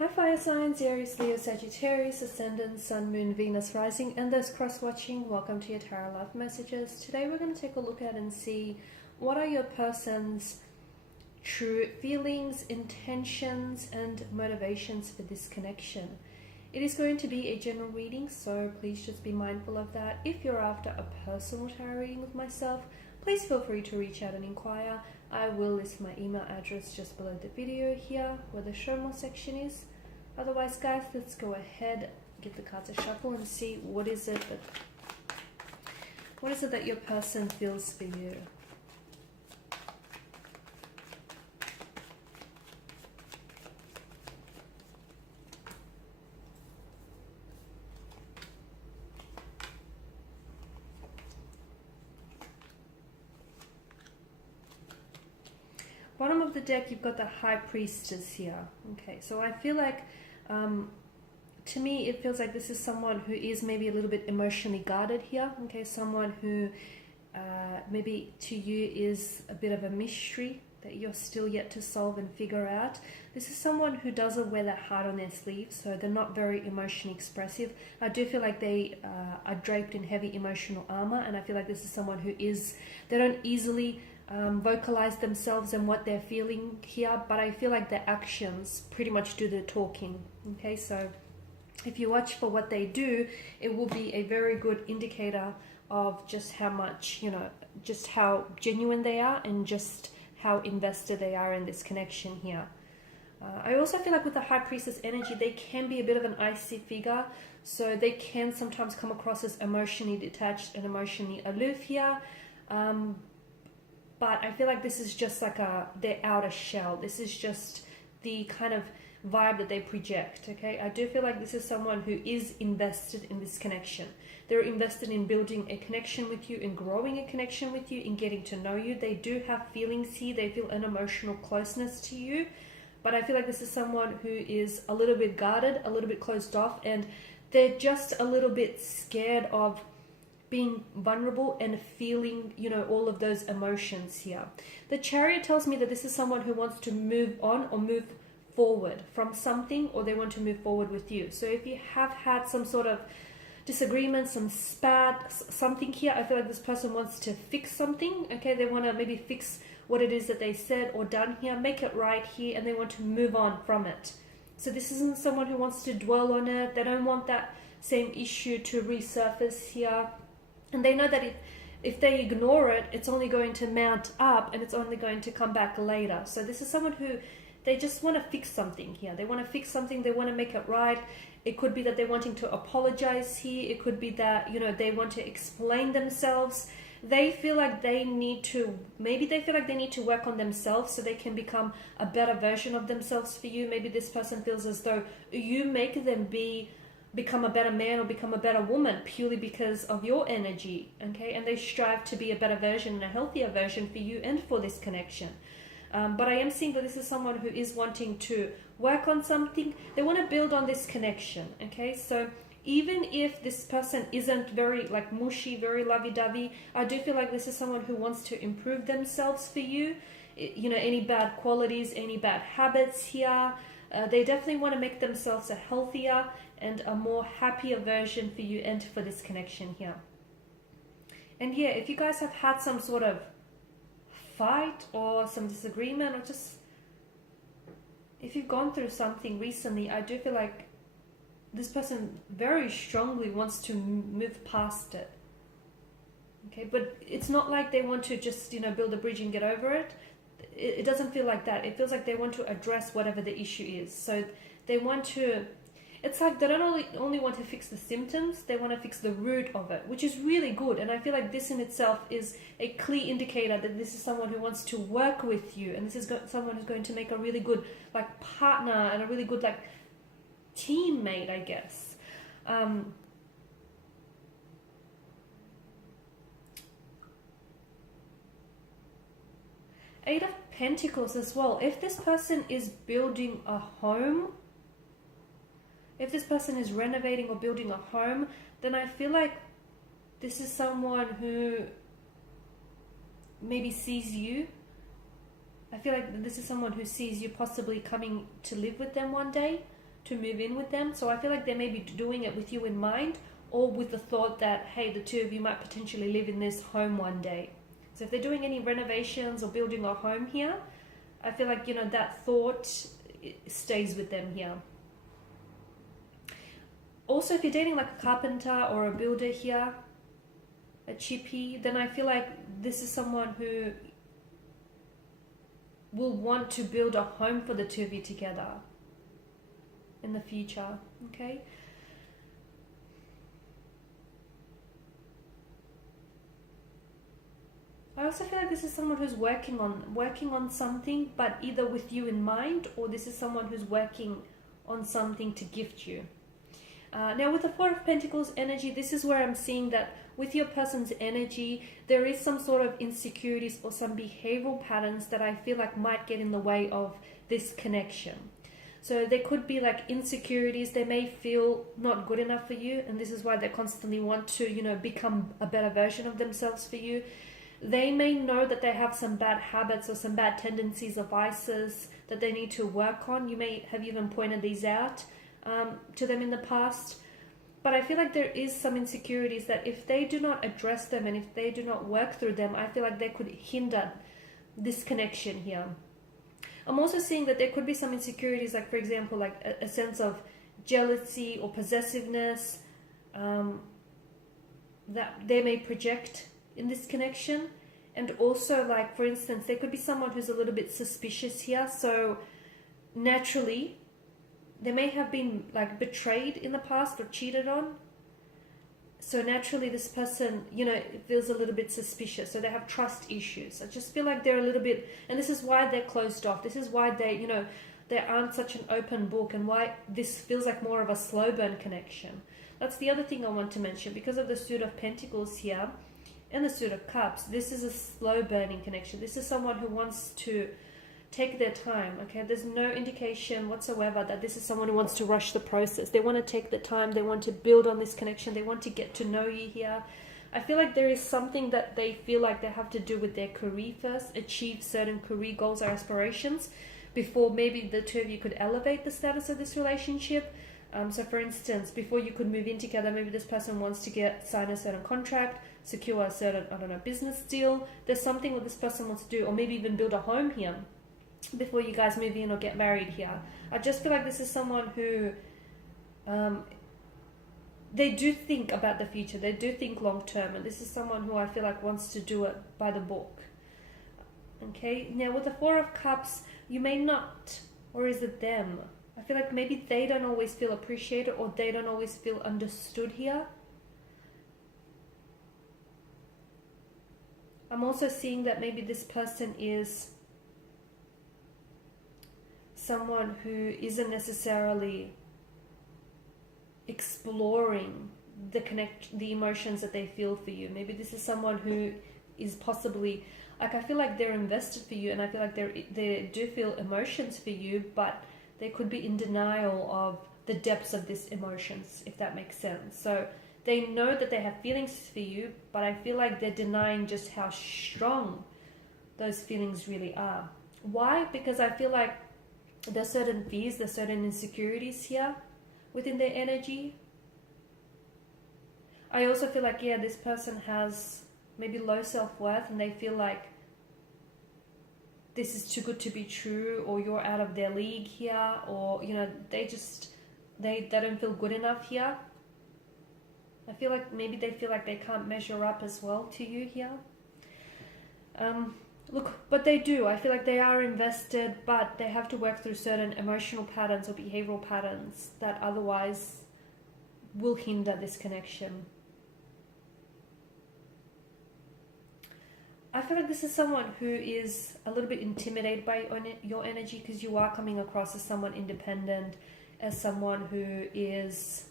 Hi fire signs, Aries, Leo, Sagittarius, Ascendant, Sun, Moon, Venus, Rising, and those cross-watching. Welcome to your Tarot Love Messages. Today we're going to take a look at and see what are your person's true feelings, intentions, and motivations for this connection. It is going to be a general reading, so please just be mindful of that. If you're after a personal tarot reading with myself, please feel free to reach out and inquire. I will list my email address just below the video here where the show more section is. Otherwise, guys, let's go ahead, give the cards a shuffle and see what is it that your person feels for you. Bottom of the deck, you've got the High Priestess here. Okay, so I feel like, to me, it feels like this is someone who is maybe a little bit emotionally guarded here. Okay, someone who maybe to you is a bit of a mystery that you're still yet to solve and figure out. This is someone who doesn't wear their heart on their sleeve, so they're not very emotionally expressive. I do feel like they are draped in heavy emotional armor, and I feel like this is someone who they don't easily vocalize themselves and what they're feeling here, but I feel like their actions pretty much do the talking. Okay, so if you watch for what they do, it will be a very good indicator of just how much, just how genuine they are and just how invested they are in this connection here. I also feel like with the High Priestess energy, they can be a bit of an icy figure, so they can sometimes come across as emotionally detached and emotionally aloof here. But I feel like this is just like their outer shell. This is just the kind of vibe that they project, okay? I do feel like this is someone who is invested in this connection. They're invested in building a connection with you, in growing a connection with you, in getting to know you. They do have feelings here. They feel an emotional closeness to you. But I feel like this is someone who is a little bit guarded, a little bit closed off, and they're just a little bit scared of being vulnerable and feeling, all of those emotions here. The Chariot tells me that this is someone who wants to move on or move forward from something, or they want to move forward with you. So if you have had some sort of disagreement, some spat, something here, I feel like this person wants to fix something, okay? They want to maybe fix what it is that they said or done here, make it right here, and they want to move on from it. So this isn't someone who wants to dwell on it. They don't want that same issue to resurface here. And they know that if they ignore it, it's only going to mount up and it's only going to come back later. So this is someone who, they just want to fix something here. They want to fix something. They want to make it right. It could be that they're wanting to apologize here. It could be that, they want to explain themselves. They feel like they need to work on themselves so they can become a better version of themselves for you. Maybe this person feels as though you make them become a better man or become a better woman purely because of your energy, okay? And they strive to be a better version and a healthier version for you and for this connection. But I am seeing that this is someone who is wanting to work on something. They want to build on this connection, okay? So even if this person isn't very mushy, very lovey-dovey, I do feel like this is someone who wants to improve themselves for you. Any bad qualities, any bad habits here, they definitely want to make themselves a healthier and a more happier version for you and for this connection here. And yeah, if you guys have had some sort of fight or some disagreement, or just if you've gone through something recently, I do feel like this person very strongly wants to move past it. Okay, but it's not like they want to just, build a bridge and get over it. It doesn't feel like that. It feels like they want to address whatever the issue is. So they want to, it's like they don't only want to fix the symptoms, they want to fix the root of it, which is really good. And I feel like this in itself is a clear indicator that this is someone who wants to work with you. And this is someone who's going to make a really good partner and a really good teammate, I guess. Eight of Pentacles as well. If this person is building a home, if this person is renovating or building a home, then I feel like this is someone who maybe sees you I feel like this is someone who sees you possibly coming to live with them one day. to move in with them. So I feel like they may be doing it with you in mind, or with the thought that, hey, the two of you might potentially live in this home one day. So if they're doing any renovations or building a home here, I feel like, you know, that thought stays with them here. Also, if you're dating like a carpenter or a builder here, a chippy, then I feel like this is someone who will want to build a home for the two of you together in the future, okay? I also feel like this is someone who's working on something, but either with you in mind, or this is someone who's working on something to gift you. Now with the Four of Pentacles energy, this is where I'm seeing that with your person's energy, there is some sort of insecurities or some behavioral patterns that I feel like might get in the way of this connection. So there could be like insecurities. They may feel not good enough for you, and this is why they constantly want to, you know, become a better version of themselves for you. They may know that they have some bad habits or some bad tendencies or vices that they need to work on. You may have even pointed these out to them in the past. But I feel like there is some insecurities that if they do not address them and if they do not work through them, I feel like they could hinder this connection here. I'm also seeing that there could be some insecurities, like for example, like a sense of jealousy or possessiveness that they may project in this connection. And also, like for instance, there could be someone who's a little bit suspicious here. So naturally, they may have been like betrayed in the past or cheated on. So naturally this person, you know, feels a little bit suspicious. So they have trust issues. I just feel like they're a little bit, and this is why they're closed off. This is why they, you know, they aren't such an open book, and why this feels like more of a slow burn connection. That's the other thing I want to mention. Because of the Suit of Pentacles here and the Suit of Cups, this is a slow burning connection. This is someone who wants to take their time, okay? There's no indication whatsoever that this is someone who wants to rush the process. They want to take the time. They want to build on this connection. They want to get to know you here. I feel like there is something that they feel like they have to do with their career first, achieve certain career goals or aspirations before maybe the two of you could elevate the status of this relationship. So for instance, before you could move in together, maybe this person wants to sign a certain contract, secure a certain, I don't know, business deal. There's something that this person wants to do, or maybe even build a home here before you guys move in or get married here. I just feel like this is someone who they do think about the future. They do think long term, and this is someone who I feel like wants to do it by the book. Okay, now with the Four of Cups, you may not, or is it them? I feel like maybe they don't always feel appreciated, or they don't always feel understood here. I'm also seeing that maybe this person is someone who isn't necessarily exploring the emotions that they feel for you. Maybe this is someone who is possibly, like, I feel like they're invested for you, and I feel like they do feel emotions for you, but they could be in denial of the depths of these emotions, if that makes sense. So they know that they have feelings for you, but I feel like they're denying just how strong those feelings really are. Why? Because I feel like there's certain fears, there's certain insecurities here within their energy. I also feel like, yeah, this person has maybe low self-worth, and they feel like this is too good to be true, or you're out of their league here, or, you know, they don't feel good enough here. I feel like maybe they feel like they can't measure up as well to you here. Look, but they do. I feel like they are invested, but they have to work through certain emotional patterns or behavioral patterns that otherwise will hinder this connection. I feel like this is someone who is a little bit intimidated by your energy, because you are coming across as someone independent, as someone who is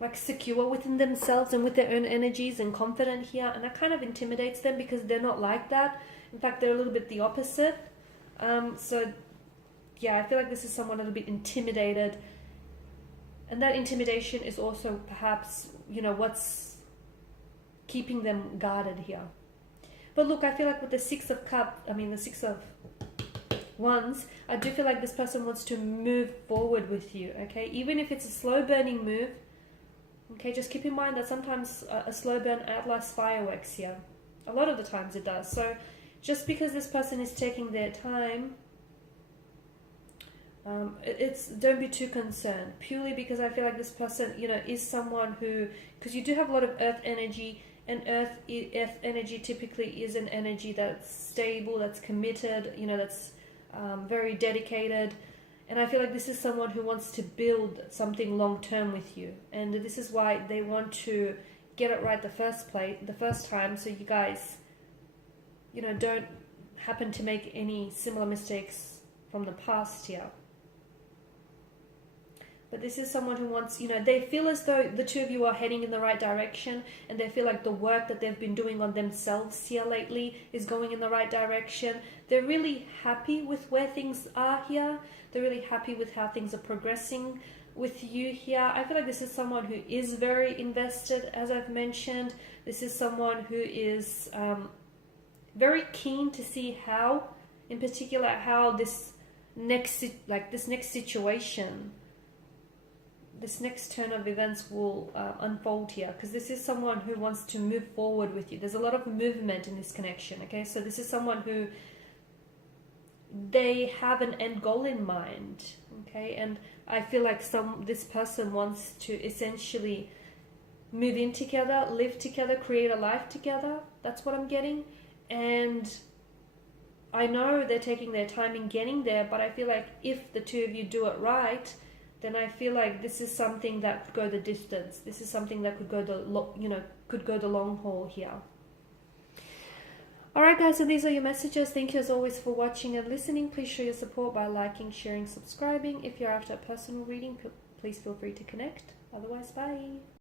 like secure within themselves and with their own energies and confident here, and that kind of intimidates them because they're not like that. In fact, they're a little bit the opposite. So yeah, I feel like this is someone a little bit intimidated, and that intimidation is also perhaps, you know, what's keeping them guarded here. But look, I feel like with the Six of ones, I do feel like this person wants to move forward with you, okay? Even if it's a slow burning move, okay, just keep in mind that sometimes a slow burn outlasts fireworks here. A lot of the times it does. So just because this person is taking their time, don't be too concerned, purely because I feel like this person, you know, is someone who, because you do have a lot of earth energy, and earth energy typically is an energy that's stable, that's committed, you know, that's very dedicated. And I feel like this is someone who wants to build something long term with you, and this is why they want to get it right the first time, so you guys, you know, don't happen to make any similar mistakes from the past here. But this is someone who wants, you know, they feel as though the two of you are heading in the right direction, and they feel like the work that they've been doing on themselves here lately is going in the right direction. They're really happy with where things are here. They're really happy with how things are progressing with you here. I feel like this is someone who is very invested, as I've mentioned. This is someone who is very keen to see how, in particular, how this next situation, this next turn of events will unfold here, because this is someone who wants to move forward with you. There's a lot of movement in this connection, okay? So this is someone who, they have an end goal in mind, okay? And I feel like this person wants to essentially move in together, live together, create a life together. That's what I'm getting. And I know they're taking their time in getting there, but I feel like if the two of you do it right, then I feel like this is something that could go the distance. This is something that could go the long haul here. Alright guys, so these are your messages. Thank you as always for watching and listening. Please show your support by liking, sharing, subscribing. If you're after a personal reading, please feel free to connect. Otherwise, bye.